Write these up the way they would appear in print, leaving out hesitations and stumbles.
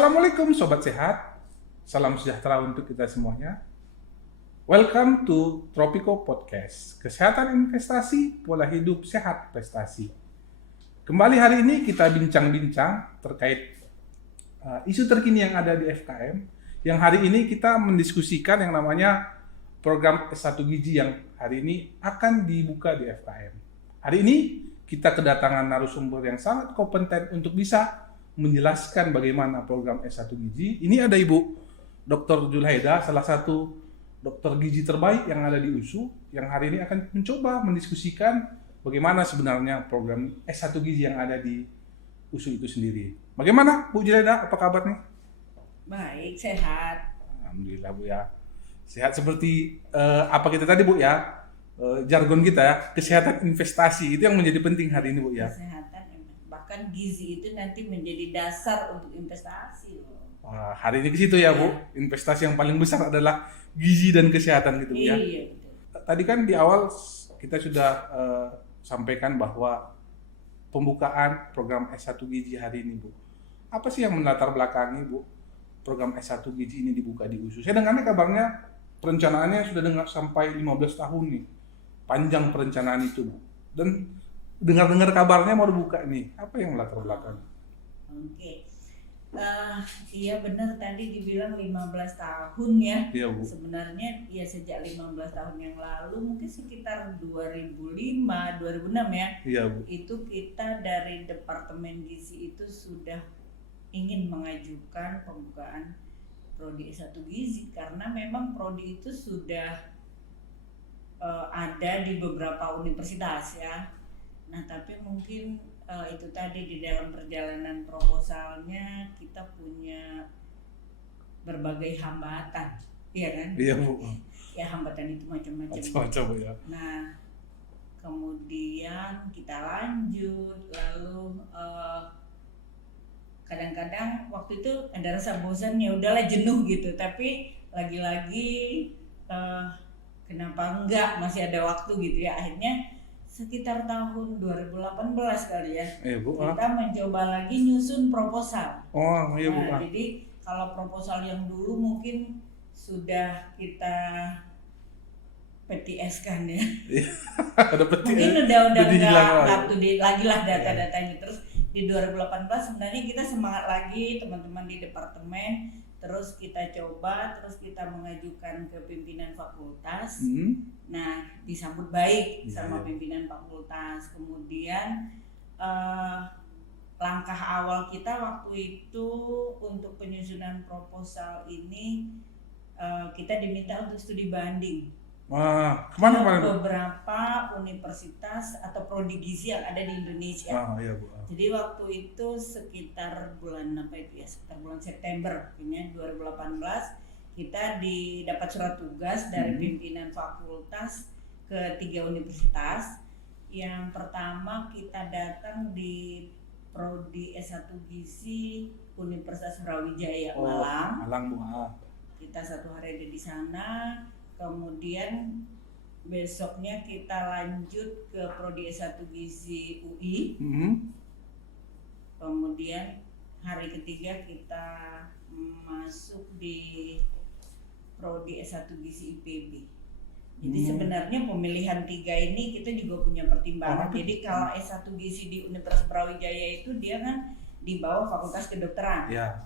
Assalamualaikum Sobat Sehat, salam sejahtera untuk kita semuanya. Welcome to Tropico Podcast, Kesehatan Investasi, Pola Hidup Sehat Prestasi. Kembali hari ini kita bincang-bincang terkait isu terkini yang ada di FKM. Yang hari ini kita mendiskusikan yang namanya program S1 Gizi yang hari ini akan dibuka di FKM. Hari ini kita kedatangan narasumber yang sangat kompeten untuk bisa menjelaskan bagaimana program S1 Gizi. Ini ada Ibu Dr. Julhaida, salah satu dokter gizi terbaik yang ada di USU, yang hari ini akan mencoba mendiskusikan bagaimana sebenarnya program S1 Gizi yang ada di USU itu sendiri. Bagaimana Bu Julhaida, apa kabar nih? Baik, sehat. Alhamdulillah Bu ya. Sehat seperti apa kita tadi Bu ya, jargon kita ya, kesehatan investasi itu yang menjadi penting hari ini Bu ya. Kesehatan, bahkan gizi itu nanti menjadi dasar untuk investasi loh. Wah, hari ini ke situ ya Bu, investasi yang paling besar adalah gizi dan kesehatan gitu ya. Iya, betul. Tadi kan di awal kita sudah sampaikan bahwa pembukaan program S1 Gizi hari ini Bu. Apa sih yang melatar belakangi Bu program S1 Gizi ini dibuka di USU? Saya dengarnya kabarnya perencanaannya sudah dengar sampai 15 tahun nih. Panjang perencanaan itu Bu. Dan dengar-dengar kabarnya mau dibuka nih. Apa yang melatar belakangi? Oke. Iya benar tadi dibilang 15 tahun ya. Iya Bu. Sebenarnya ya sejak 15 tahun yang lalu mungkin sekitar 2005, 2006 ya. Iya Bu. Itu kita dari Departemen Gizi itu sudah ingin mengajukan pembukaan prodi S1 Gizi karena memang prodi itu sudah ada di beberapa universitas ya. Nah tapi mungkin itu tadi di dalam perjalanan proposalnya kita punya berbagai hambatan, iya kan? Iya Bu. Ya hambatan itu macam-macam. Macam-macam Bu ya. Nah kemudian kita lanjut, lalu kadang-kadang waktu itu ada rasa bosan ya udahlah jenuh gitu, tapi lagi-lagi kenapa enggak masih ada waktu gitu ya, akhirnya sekitar tahun 2018 kali ya Bu. kita mencoba lagi nyusun proposal. Oh iya Bu. Nah, jadi kalau proposal yang dulu mungkin sudah kita PTS kan ya. Ada peti. Mungkin udah hilang nggak up to date lagi lah data-datanya. Terus di 2018 sebenarnya kita semangat lagi teman-teman di departemen, terus kita coba, terus kita mengajukan ke pimpinan fakultas. Nah disambut baik sama pimpinan fakultas. Kemudian langkah awal kita waktu itu untuk penyusunan proposal ini kita diminta untuk studi banding. Wah, kemana Pak? Beberapa universitas atau prodi gizi yang ada di Indonesia. Iya Bu. Jadi waktu itu sekitar bulan apa itu ya? Sekitar bulan September, ini 2018 kita dapat surat tugas dari pimpinan fakultas ke 3 universitas. Yang pertama kita datang di prodi S1 Gizi Universitas Brawijaya Malang. Malang Bu. Kita 1 hari ada di sana. Kemudian besoknya kita lanjut ke prodi S1 Gizi UI. Kemudian hari ketiga kita masuk di prodi S1 Gizi IPB. Jadi sebenarnya pemilihan 3 ini kita juga punya pertimbangan. Jadi kalau S1 Gizi di Universitas Brawijaya itu dia kan di bawah Fakultas Kedokteran. Ya.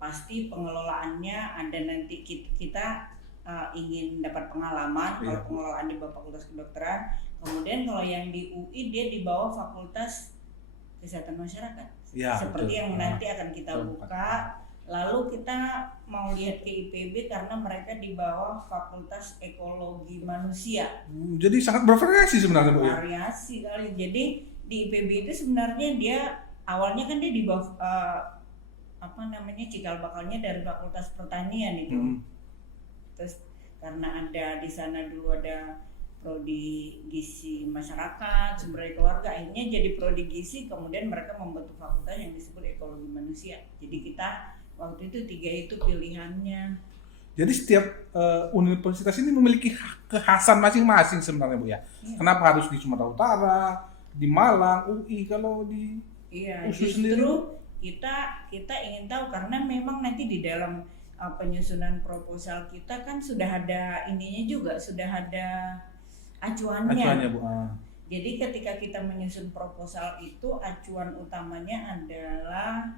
Pasti pengelolaannya ada nanti kita ingin dapat pengalaman kalau pengelolaan di bawah Fakultas Kedokteran. Kemudian kalau yang di UI dia di bawah Fakultas Kesehatan Masyarakat. Ya, seperti betul. Yang nanti akan kita buka. Lalu kita mau lihat ke IPB karena mereka di bawah Fakultas Ekologi Manusia. Jadi sangat bervariasi sebenarnya Bu. Variasi kali. Jadi di IPB itu sebenarnya dia awalnya kan dia di bawah cikal bakalnya dari Fakultas Pertanian itu. Terus karena ada di sana dulu ada prodi gizi masyarakat, sumber daya keluarga, akhirnya jadi prodi gizi, kemudian mereka membentuk fakultas yang disebut ekologi manusia. Jadi kita waktu itu 3 itu pilihannya. Jadi setiap universitas ini memiliki kekhasan masing-masing sebenarnya Bu ya. Kenapa harus di Sumatera Utara, di Malang, UI, kalau di USU sendiri? kita ingin tahu karena memang nanti di dalam penyusunan proposal kita kan sudah ada ininya juga, sudah ada acuannya. Bu. Jadi ketika kita menyusun proposal itu acuan utamanya adalah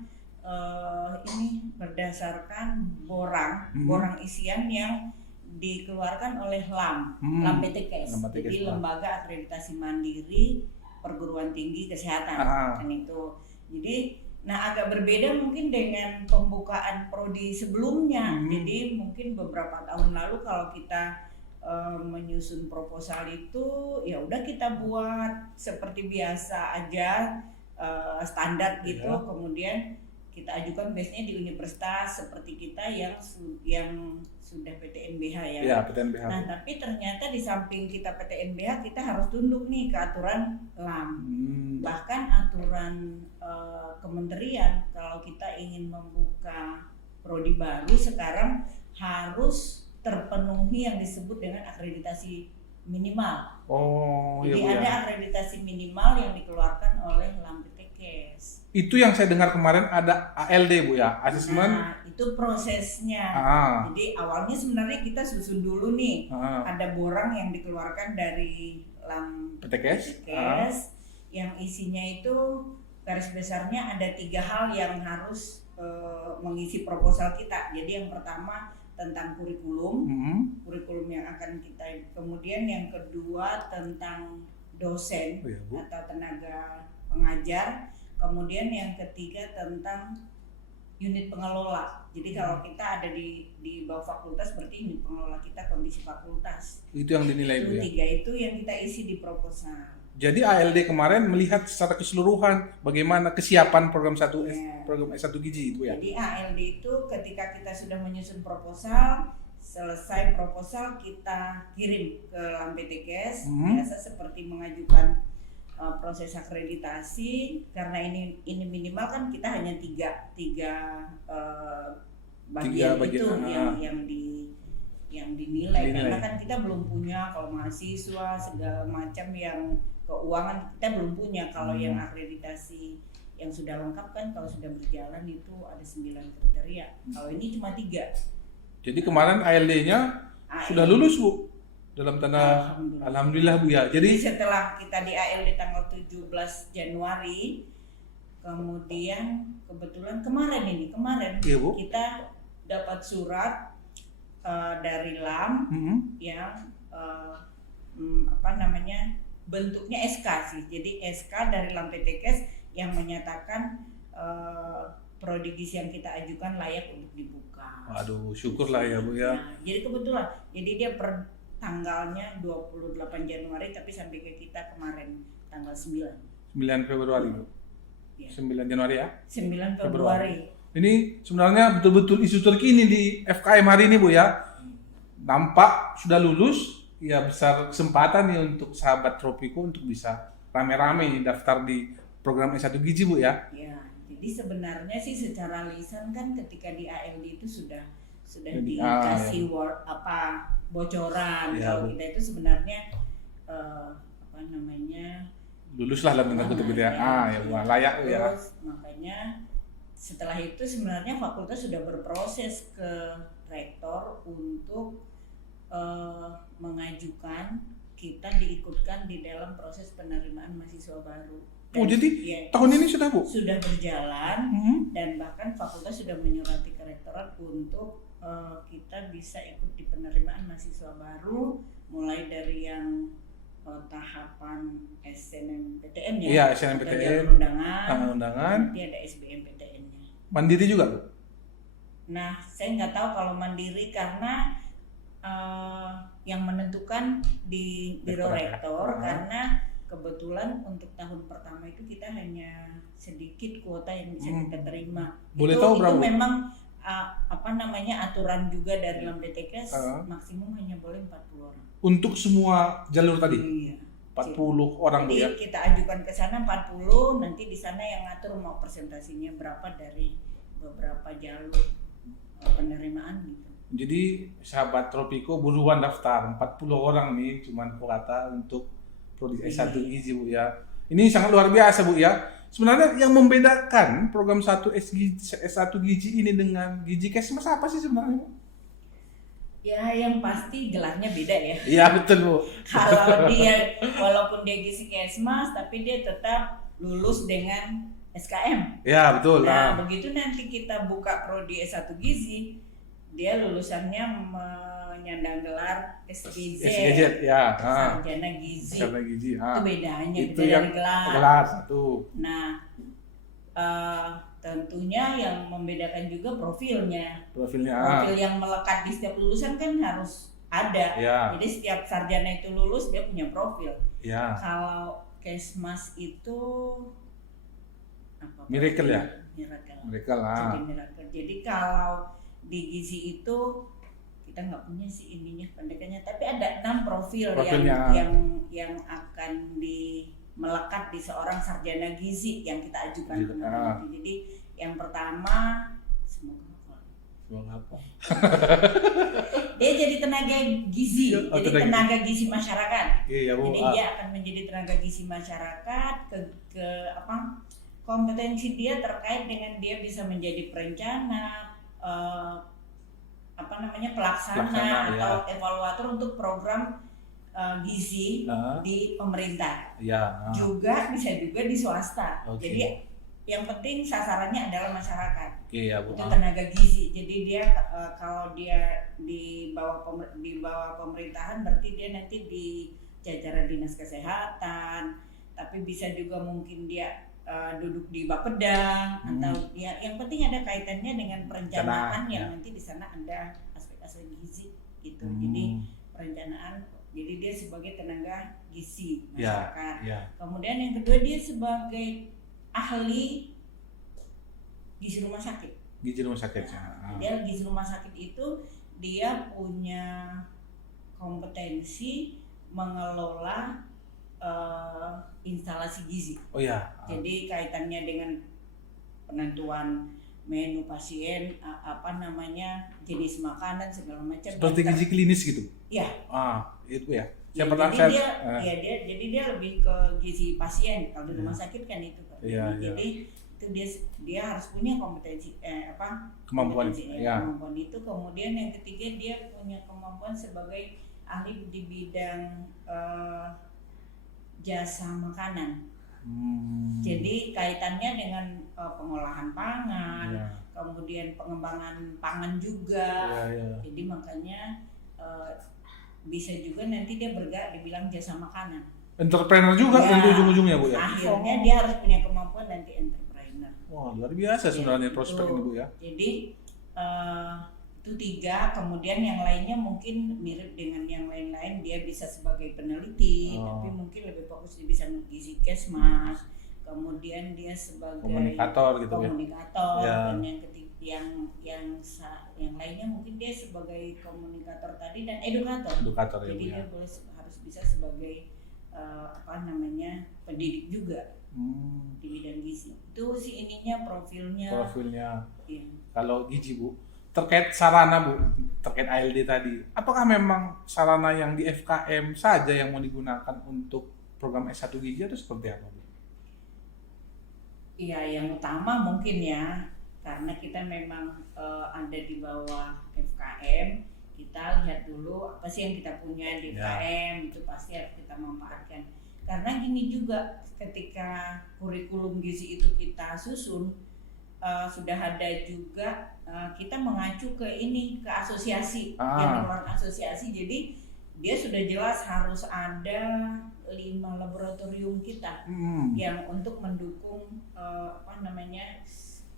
ini berdasarkan borang isian yang dikeluarkan oleh LAM PTKes. Jadi Lembaga Akreditasi Mandiri Perguruan Tinggi Kesehatan kan itu. Jadi agak berbeda mungkin dengan pembukaan prodi sebelumnya. Jadi mungkin beberapa tahun lalu kalau kita menyusun proposal itu ya udah kita buat seperti biasa aja, standar gitu. Kemudian kita ajukan base-nya di universitas seperti kita yang sudah PTNBH ya. Iya, PTNBH. Nah, tapi ternyata di samping kita PTNBH kita harus tunduk nih ke aturan LAM. Bahkan aturan kementerian kalau kita ingin membuka prodi baru sekarang harus terpenuhi yang disebut dengan akreditasi minimal. Jadi ada akreditasi minimal yang dikeluarkan oleh LAM PTKes. Itu yang saya dengar kemarin ada ALD Bu ya, asesmen. Nah, itu prosesnya. Jadi awalnya sebenarnya kita susun dulu nih. Ada borang yang dikeluarkan dari LAM PTKes yang isinya itu garis besarnya ada 3 hal yang harus mengisi proposal kita. Jadi yang pertama tentang kurikulum yang akan kita, kemudian yang kedua tentang dosen atau tenaga pengajar, kemudian yang ketiga tentang unit pengelola. Jadi kalau kita ada di bawah fakultas berarti unit pengelola kita kondisi fakultas. Itu yang dinilai Bu ya. 3 itu yang kita isi di proposal. Jadi ALD kemarin melihat secara keseluruhan bagaimana kesiapan program program S1 Gizi itu ya. Jadi ALD itu ketika kita sudah menyusun proposal, selesai proposal kita kirim ke LAM PTKes, biasa seperti mengajukan proses akreditasi. Karena ini minimal kan kita hanya tiga bagian itu yang dinilai. Karena kan kita belum punya, kalau mahasiswa segala macam yang keuangan kita belum punya. Kalau yang akreditasi yang sudah lengkap kan kalau sudah berjalan itu ada 9 kriteria. Kalau ini cuma 3. Jadi kemarin ALD-nya sudah lulus Bu. Dalam tanda alhamdulillah Bu ya. Jadi setelah kita di ALD tanggal 17 Januari, kemudian kebetulan kemarin iya, Bu, kita dapat surat dari LAM yang bentuknya SK sih. Jadi SK dari LAM PTKes yang menyatakan prodi gizi yang kita ajukan layak untuk dibuka. Waduh, syukurlah ya Bu ya. Nah, jadi kebetulan, jadi dia per tanggalnya 28 Januari tapi sampai ke kita kemarin tanggal 9 Februari Bu. Ya. 9 Januari ya? 9 Februari. Ini sebenarnya betul-betul isu terkini di FKM hari ini Bu ya. Nampak sudah lulus, ya besar kesempatan nih untuk sahabat Tropiko untuk bisa rame-rame nih daftar di program S1 Gizi Bu ya. Ya, jadi sebenarnya sih secara lisan kan ketika di ALD itu sudah dikasih bocoran kalau kita itu sebenarnya lulus lah dalam tanda kutip ya. Layak ya. Makanya setelah itu sebenarnya fakultas sudah berproses ke rektor untuk mengajukan kita diikutkan di dalam proses penerimaan mahasiswa baru. Jadi tahun ini sudah Bu? Sudah berjalan dan bahkan fakultas sudah menyurati ke rektorat untuk kita bisa ikut di penerimaan mahasiswa baru mulai dari yang tahapan SNMPTN ya. Iya, SNMPTN. Undangan. Nanti ada SBMPTN-nya. Mandiri juga Bu? Nah, saya nggak tahu kalau mandiri karena yang menentukan di biro rektor karena kebetulan untuk tahun pertama itu kita hanya sedikit kuota yang bisa kita terima. Boleh tahu berapa? Itu memang aturan juga dari LAM PTKes maksimum hanya boleh 40 orang. Untuk semua jalur tadi? Iya. 40 orang Bu ya. Jadi kita ajukan ke sana 40, nanti di sana yang ngatur mau presentasinya berapa dari beberapa jalur penerimaan gitu. Jadi sahabat Tropiko buruan daftar 40 orang nih cuman kuota untuk prodi S1 Gizi Bu ya. Ini sangat luar biasa Bu ya. Sebenarnya yang membedakan program 1 S1 Gizi ini dengan Gizi Kesmas apa sih sebenarnya, Bu? Ya, yang pasti gelarnya beda ya. Iya betul, Bu. Kalau dia walaupun dia gizi Kesmas, tapi dia tetap lulus dengan SKM. Iya betul. Nah, begitu nanti kita buka prodi S1 Gizi, dia lulusannya menyandang gelar SGZ, ya. Sarjana Gizi. Sarjana Gizi. Itu bedanya, Itu beda yang dari gelar. gelar satu. Nah, tentunya yang membedakan juga profilnya. Profil yang melekat di setiap lulusan kan harus ada. Ya. Jadi setiap sarjana itu lulus dia punya profil. Ya. Kalau Kesmas itu apa? Miracle ya? Miracle lah. Jadi kalau di Gizi itu kita nggak punya sih ininya pendekannya, tapi ada 6 profil yang akan melekat di seorang sarjana gizi yang kita ajukan ke nanti. Jadi yang pertama semoga apa? Dia jadi tenaga gizi, tenaga gizi masyarakat. Iya, Bu. Jadi dia akan menjadi tenaga gizi masyarakat ke kompetensi dia terkait dengan dia bisa menjadi perencana, pelaksana atau evaluator untuk program gizi di pemerintah. Juga bisa juga di swasta. Jadi yang penting sasarannya adalah masyarakat. Itu tenaga gizi. Jadi dia kalau dia di bawah pemerintahan berarti dia nanti di jajaran dinas kesehatan, tapi bisa juga mungkin dia duduk di Bapeda atau yang penting ada kaitannya dengan perencanaan yang nanti di sana ada aspek-aspek gizi gitu. Jadi perencanaan, jadi dia sebagai tenaga gizi masyarakat. Kemudian yang kedua dia sebagai ahli gizi rumah sakit. Gizi rumah sakit. Dia gizi rumah sakit itu dia punya kompetensi mengelola instalasi gizi. Jadi kaitannya dengan penentuan menu pasien, jenis makanan segala macam. Seperti gizi klinis gitu. Iya. Itu ya. Jadi dia lebih ke gizi pasien. Kalau di rumah sakit kan itu. Jadi itu dia harus punya kompetensi kemampuan itu. Kemudian yang ketiga dia punya kemampuan sebagai ahli di bidang jasa makanan. Jadi kaitannya dengan pengolahan pangan, kemudian pengembangan pangan juga. Jadi makanya bisa juga nanti dia bergerak dibilang jasa makanan. Entrepreneur juga tentu ujung-ujungnya, Bu ya. Akhirnya dia harus punya kemampuan nanti entrepreneur. Wah, luar biasa sebenarnya prospek ini, Bu ya. Jadi itu 3, kemudian yang lainnya mungkin mirip dengan yang lain-lain, dia bisa sebagai peneliti, tapi mungkin lebih fokus di bisa gizi Kesmas. Kemudian dia sebagai komunikator gitu dan yang ketiga yang lainnya mungkin dia sebagai komunikator tadi dan edukator. Jadi dia harus bisa sebagai pendidik juga di bidang gizi. Itu sih ininya profilnya. Iya. Kalau gizi, Bu, terkait sarana, Bu, terkait ALD tadi, apakah memang sarana yang di FKM saja yang mau digunakan untuk program S1 Gizi atau seperti apa, Bu? Iya, yang utama mungkin ya, karena kita memang ada di bawah FKM, kita lihat dulu apa sih yang kita punya di FKM, itu pasti harus kita manfaatkan. Karena gini juga, ketika kurikulum gizi itu kita susun, sudah ada juga kita mengacu ke asosiasi, yang luar asosiasi. Jadi dia sudah jelas harus ada 5 laboratorium kita yang untuk mendukung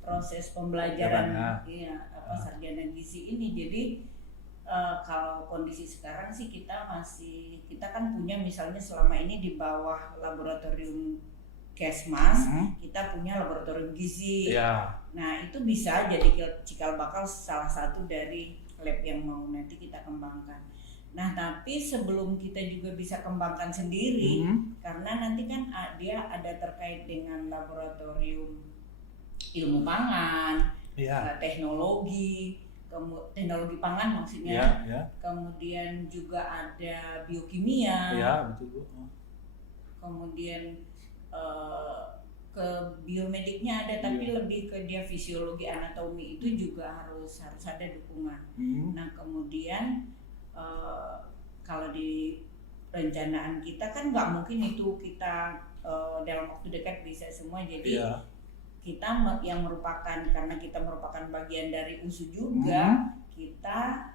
proses pembelajaran sarjana gizi ini. Jadi kalau kondisi sekarang sih kita kan punya misalnya selama ini di bawah laboratorium Kesmas, kita punya laboratorium gizi. Nah itu bisa jadi cikal bakal salah satu dari lab yang mau nanti kita kembangkan. Nah tapi sebelum kita juga bisa kembangkan sendiri, karena nanti kan dia ada terkait dengan laboratorium ilmu pangan, teknologi pangan maksudnya, kemudian juga ada biokimia, betul, Bu. Kemudian ke biomediknya ada, tapi lebih ke dia fisiologi anatomi itu juga harus ada dukungan. Nah kemudian kalau di perencanaan kita kan nggak mungkin itu kita dalam waktu dekat bisa semua, jadi kita yang merupakan, karena kita merupakan bagian dari USU juga, kita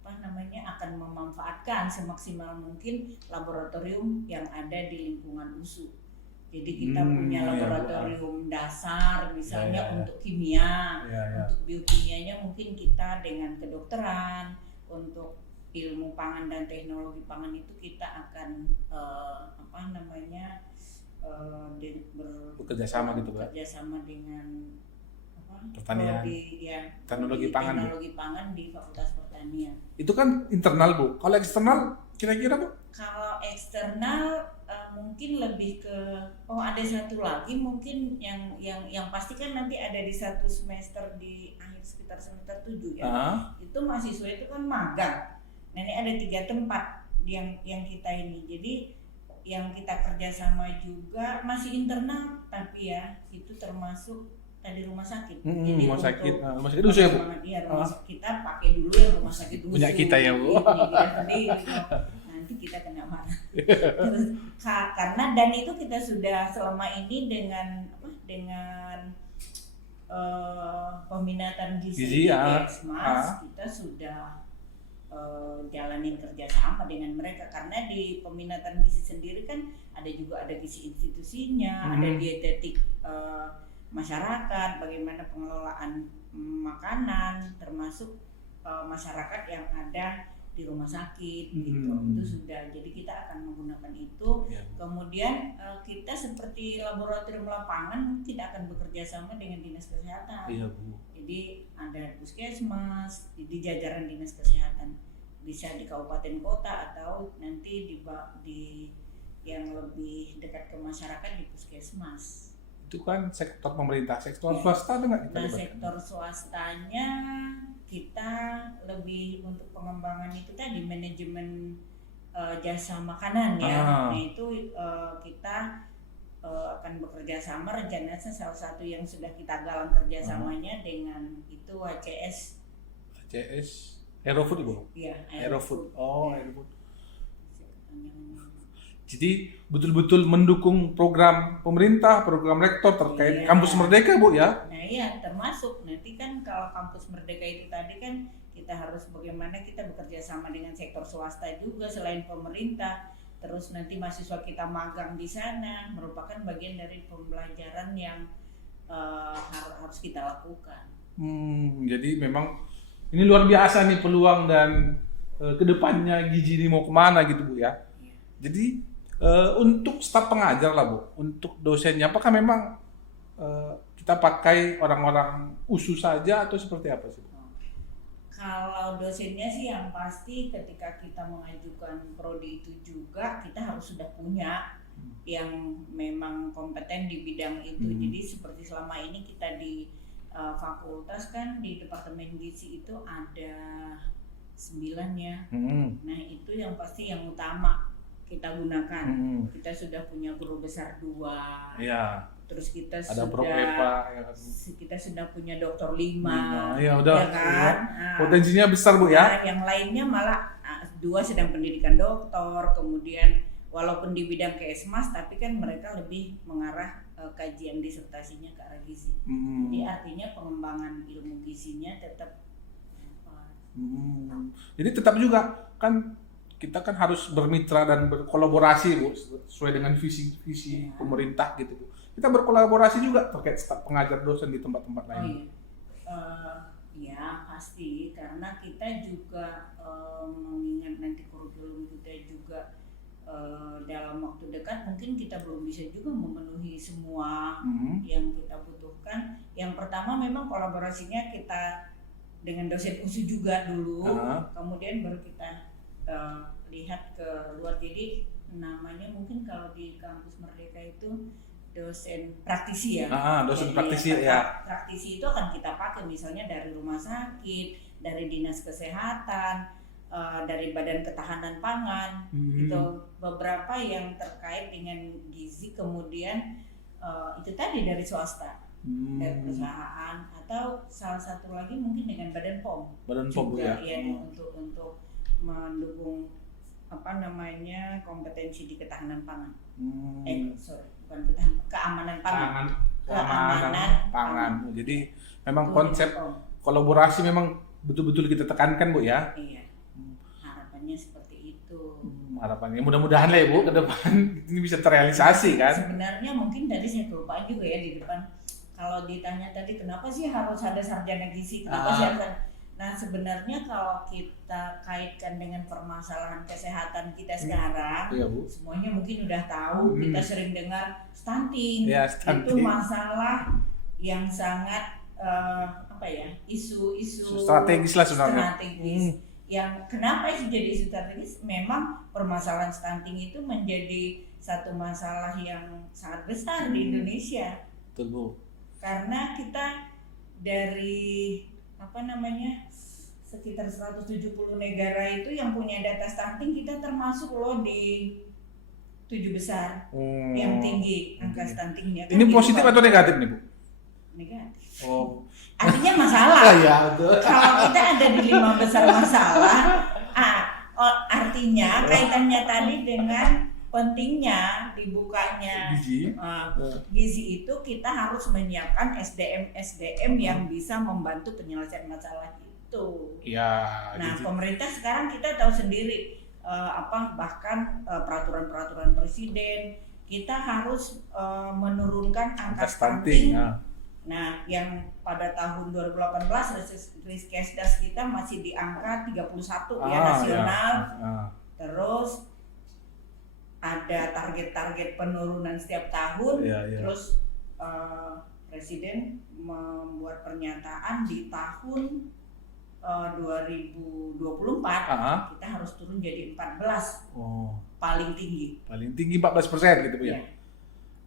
akan memanfaatkan semaksimal mungkin laboratorium yang ada di lingkungan USU. Jadi kita punya laboratorium dasar misalnya untuk kimia, untuk biokimianya mungkin kita dengan kedokteran, untuk ilmu pangan dan teknologi pangan itu kita akan bekerja sama gitu kan? Bekerja sama dengan pertanian, teknologi pangan di Fakultas Pertanian. Itu kan internal Bu. Kalau eksternal kira-kira Bu? Kalau eksternal mungkin lebih ke ada satu lagi mungkin yang pasti kan nanti ada di satu semester di akhir sekitar semester 7 ya. Itu mahasiswa itu kan magang. Nah ini ada 3 tempat yang kita ini. Jadi yang kita kerjasama juga masih internal, tapi ya itu termasuk tadi rumah sakit. Jadi rumah sakit USU ya Bu? Iya, rumah sakit kita pakai dulu yang rumah sakit USU. Punya kita ya Bu. Nanti kita kena marah. Terus karena dan itu kita sudah selama ini dengan peminatan gizi Kesmas, kita sudah jalanin kerjasama dengan mereka, karena di peminatan gizi sendiri kan ada gizi institusinya, ada dietetik masyarakat, bagaimana pengelolaan makanan, termasuk masyarakat yang ada di rumah sakit gitu. Itu sudah, jadi kita akan menggunakan itu. Kemudian kita seperti laboratorium lapangan tidak akan bekerja sama dengan dinas kesehatan. Jadi ada puskesmas di jajaran dinas kesehatan, bisa di kabupaten kota atau nanti di yang lebih dekat ke masyarakat di puskesmas. Itu kan sektor pemerintah, sektor swasta ada nggak? Nah sektor swastanya kita lebih untuk pengembangan itu tadi manajemen jasa makanan ya. Nah itu kita akan bekerja sama, rencananya salah satu yang sudah kita galang kerjasamanya dengan itu ACS Aerofood Bu? Iya, Aerofood. Aerofood. Jadi betul-betul mendukung program pemerintah, program rektor terkait Kampus Merdeka Bu ya? Nah iya, termasuk nanti kan kalau Kampus Merdeka itu tadi kan kita harus bagaimana kita bekerja sama dengan sektor swasta juga selain pemerintah. Terus nanti mahasiswa kita magang di sana merupakan bagian dari pembelajaran yang harus kita lakukan. Jadi memang ini luar biasa nih peluang dan kedepannya gizi ini mau kemana gitu Bu ya? Jadi untuk staf pengajar lah Bu, untuk dosennya apakah memang kita pakai orang-orang USU saja atau seperti apa sih Bu? Kalau dosennya sih yang pasti ketika kita mengajukan prodi itu juga kita harus sudah punya yang memang kompeten di bidang itu. Jadi seperti selama ini kita di fakultas kan di Departemen Gizi itu ada 9 ya. Nah itu yang pasti yang utama kita gunakan. Kita sudah punya guru besar 2. Iya. Terus kita ada kita sudah punya doktor 5. Ya udah. Ya kan? Potensinya besar Bu ya. Yang lainnya malah 2 sedang pendidikan doktor, kemudian walaupun di bidang Kesmas tapi kan mereka lebih mengarah kajian disertasinya ke arah gizi. Jadi artinya pengembangan ilmu gizinya tetap. Jadi tetap juga kan kita kan harus bermitra dan berkolaborasi Bu sesuai dengan visi pemerintah gitu Bu. Kita berkolaborasi juga terkait staf pengajar dosen di tempat-tempat lain. Ya pasti, karena kita juga mengingat nanti kurikulum kita juga dalam waktu dekat mungkin kita belum bisa juga memenuhi semua yang kita butuhkan. Yang pertama memang kolaborasinya kita dengan dosen USU juga dulu, kemudian baru kita lihat ke luar. Jadi namanya mungkin kalau di Kampus Merdeka itu dosen praktisi ya. Dosen praktisi ya. Praktisi itu akan kita pakai misalnya dari rumah sakit, dari dinas kesehatan, dari badan ketahanan pangan, itu beberapa yang terkait dengan gizi. Kemudian itu tadi dari swasta, dari perusahaan, atau salah satu lagi mungkin dengan Badan POM. Badan POM juga, ya. untuk mendukung kompetensi di ketahanan pangan. Bukan keamanan pangan. Keamanan pangan. Jadi memang konsep kolaborasi memang betul-betul kita tekankan, Bu ya. Iya. Harapannya seperti itu. Harapannya mudah-mudahan lah ya, Bu, ke depan ini bisa terrealisasi kan. Sebenarnya mungkin tadi saya kelupaan juga ya di depan, kalau ditanya tadi kenapa sih harus ada sarjana gizi, kenapa sih harus. Nah, sebenarnya kalau kita kaitkan dengan permasalahan kesehatan kita sekarang, iya, Bu. semuanya mungkin udah tahu, kita sering dengar stunting. Ya, stunting. Itu masalah yang sangat isu strategis lah sebenarnya. Strategis. Yang kenapa itu jadi isu strategis? Memang permasalahan stunting itu menjadi satu masalah yang sangat besar di Indonesia. Betul, Bu. Karena kita dari sekitar 170 negara itu yang punya data stunting, kita termasuk loh di 7 besar yang tinggi angka stuntingnya. Ini positif atau negatif nih, Bu? Negatif. Oh. Artinya masalah. Ya, betul. Kalau kita ada di 5 besar masalah, artinya kaitannya tadi dengan pentingnya dibukanya gizi itu, kita harus menyiapkan SDM yang bisa membantu penyelesaian masalah itu. Ya. Nah, pemerintah sekarang kita tahu sendiri, bahkan peraturan-peraturan presiden, kita harus menurunkan angka stunting. Nah, yang pada tahun 2018 Riskesdas kita masih di angka 31 nasional. Terus ada target-target penurunan setiap tahun. Terus presiden membuat pernyataan di tahun 2024 kita harus turun jadi 14. Paling tinggi 14% gitu, Bu ya.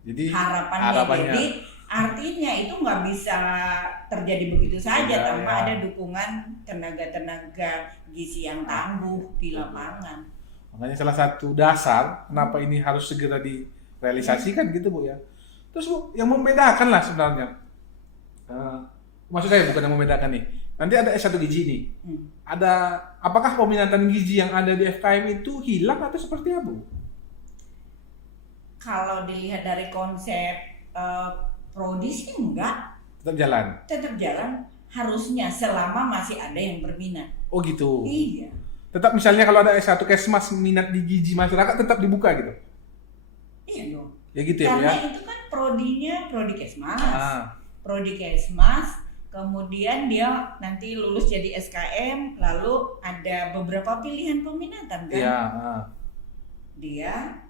Jadi harapannya. Jadi artinya itu nggak bisa terjadi begitu saja tanpa ada dukungan tenaga-tenaga gizi yang tangguh di lapangan. Makanya salah satu dasar kenapa ini harus segera direalisasikan gitu, Bu ya. Terus, Bu, yang membedakan lah sebenarnya, maksud saya bukan yang membedakan nih, nanti ada S1 gizi nih, apakah peminatan gizi yang ada di FKM itu hilang atau seperti apa, Bu? Kalau dilihat dari konsep prodi sih enggak. Tetap jalan harusnya selama masih ada yang berminat. Oh gitu? Iya. Tetap misalnya kalau ada S1 Kesmas minat di gizi masyarakat tetap dibuka gitu? Iya dong. Ya gitu ya, Bu ya? Karena itu kan prodinya prodi Kesmas. Prodi Kesmas, kemudian dia nanti lulus jadi SKM, lalu ada beberapa pilihan peminatan kan? Iya. Dia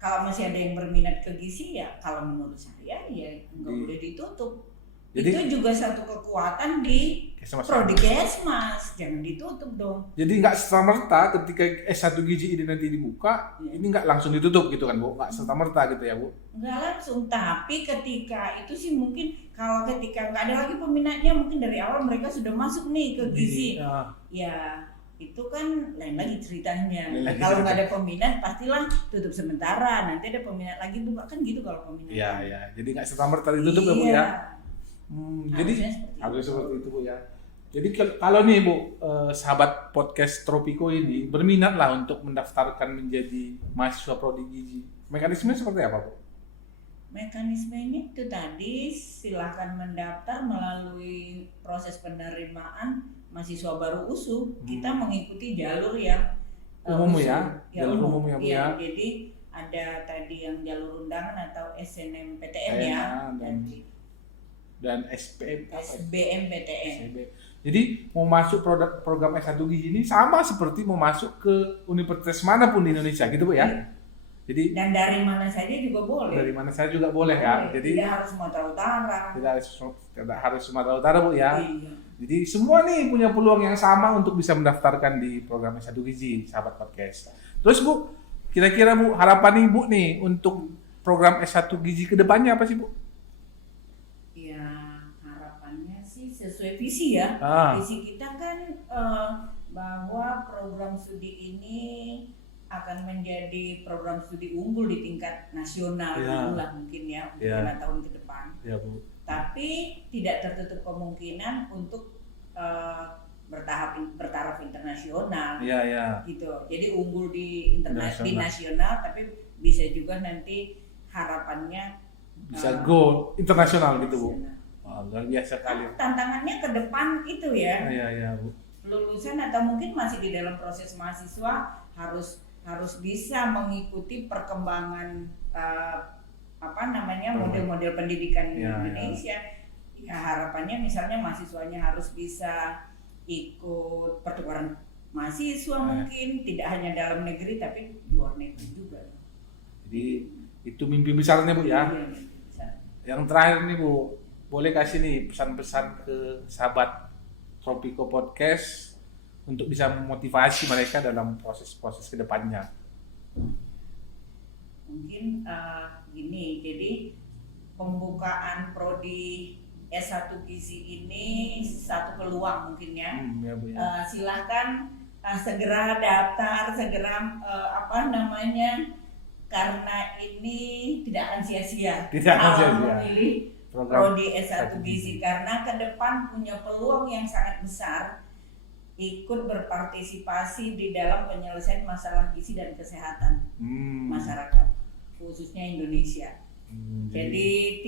kalau masih ada yang berminat ke gizi, ya kalau menurut saya ya nggak boleh ditutup. Jadi, itu juga satu kekuatan di prodi Kesmas, jangan ditutup dong. Jadi nggak serta-merta ketika S1 gizi ini nanti dibuka, ini nggak langsung ditutup gitu kan, Bu? Nggak serta-merta gitu ya, Bu? Nggak langsung, tapi ketika itu sih mungkin kalau ketika nggak ada lagi peminatnya, mungkin dari awal mereka sudah masuk nih ke gizi. Ya itu kan lain lagi ceritanya. Kalau nggak ada peminat pastilah tutup sementara, nanti ada peminat lagi buka, kan gitu kalau peminat. Iya. Jadi nggak serta-merta ditutup ya, Bu ya? Jadi harus seperti itu, Bu ya. Jadi kalau nih, Bu, sahabat podcast Tropiko ini berminat lah untuk mendaftarkan menjadi mahasiswa prodi gizi, mekanismenya seperti apa, Bu? Mekanismenya itu tadi, silahkan mendaftar melalui proses penerimaan mahasiswa baru USU. Kita mengikuti jalur yang umum ya, jalur umum ya, Bu ya. Jadi ada tadi yang jalur undangan atau SNMPTN ya, dan SBMPTN. Jadi mau masuk program S1 gizi ini sama seperti mau masuk ke universitas manapun di Indonesia gitu, Bu ya. Jadi dan dari mana saja juga boleh. Dari mana saja juga boleh ya. Jadi tidak harus Sumatera Utara. Tidak harus Sumatera Utara, Bu ya. Iya. Jadi semua nih punya peluang yang sama untuk bisa mendaftarkan di program S1 gizi, sahabat podcast. Terus, Bu, kira-kira, Bu, harapan Ibu nih untuk program S1 gizi ke depannya apa sih, Bu? Sesuai visi ya, visi kita kan bahwa program studi ini akan menjadi program studi unggul di tingkat nasional lah mungkin ya 5 tahun ke depan. Ya, Bu. Tapi tidak tertutup kemungkinan untuk bertaraf internasional. Iya. Gitu. Jadi unggul di nasional, tapi bisa juga nanti harapannya bisa go internasional gitu, Bu. Luar biasa kali. Tantangannya ke depan itu ya. Iya, Bu. Lulusan atau mungkin masih di dalam proses mahasiswa harus bisa mengikuti perkembangan model-model pendidikan di Indonesia. Ya, harapannya misalnya mahasiswanya harus bisa ikut pertukaran mahasiswa mungkin tidak hanya dalam negeri tapi luar negeri juga. Jadi itu mimpi besarnya, Bu ya. Yang terakhir nih, Bu, boleh kasih nih pesan-pesan ke sahabat Tropico Podcast untuk bisa memotivasi mereka dalam proses-proses kedepannya. Mungkin gini, jadi pembukaan prodi S1 Gizi ini satu peluang mungkin ya. Ya, Bu, ya. Silahkan segera daftar, karena ini tidak akan sia-sia. Memilih prodi S1 Gizi karena ke depan punya peluang yang sangat besar ikut berpartisipasi di dalam penyelesaian masalah gizi dan kesehatan masyarakat, khususnya Indonesia. Jadi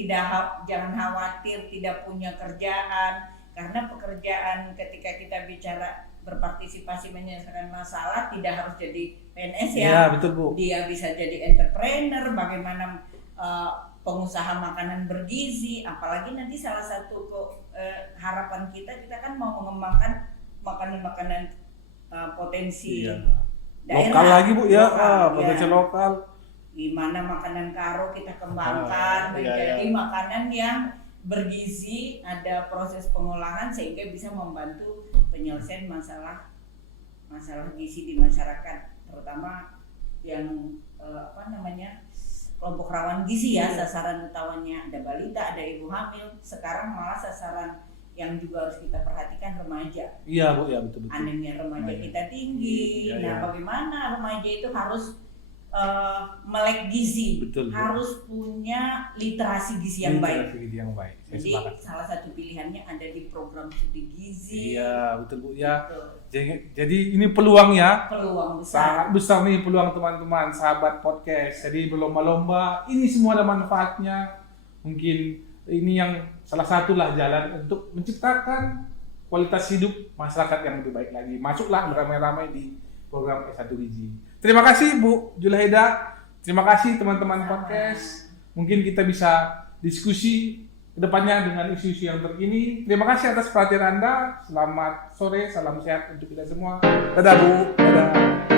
jangan khawatir tidak punya kerjaan, karena pekerjaan ketika kita bicara berpartisipasi menyelesaikan masalah tidak harus jadi PNS ya. Iya, betul, Bu. Dia bisa jadi entrepreneur, bagaimana pengusaha makanan bergizi, apalagi nanti salah satu harapan kita kan mau mengembangkan makanan-makanan potensi daerah lokal lagi, Bu ya, potensi lokal. Gimana makanan karo kita kembangkan menjadi makanan yang bergizi, ada proses pengolahan sehingga bisa membantu penyelesaian masalah gizi di masyarakat, terutama yang kelompok rawan gizi ya. Sasaran utamanya ada balita, ada ibu hamil, sekarang malah sasaran yang juga harus kita perhatikan remaja. Iya, Bu ya, betul. Anemia remaja kita tinggi. Bagaimana remaja itu harus melek gizi, betul, harus punya literasi gizi yang baik. Jadi sepakat. salah satu pilihannya ada di program studi gizi. Iya, betul, Bu ya. Jadi ini peluang ya. Peluang besar. Sangat besar nih peluang teman-teman sahabat podcast. Jadi berlomba-lomba, ini semua ada manfaatnya. Mungkin ini yang salah satulah jalan untuk menciptakan kualitas hidup masyarakat yang lebih baik lagi. Masuklah beramai-ramai di program S1 Gizi. Terima kasih Bu Julhaida. Terima kasih teman-teman podcast. Mungkin kita bisa diskusi kedepannya dengan isu-isu yang terkini. Terima kasih atas perhatian Anda. Selamat sore, salam sehat untuk kita semua. Dadah Bu. Dadah.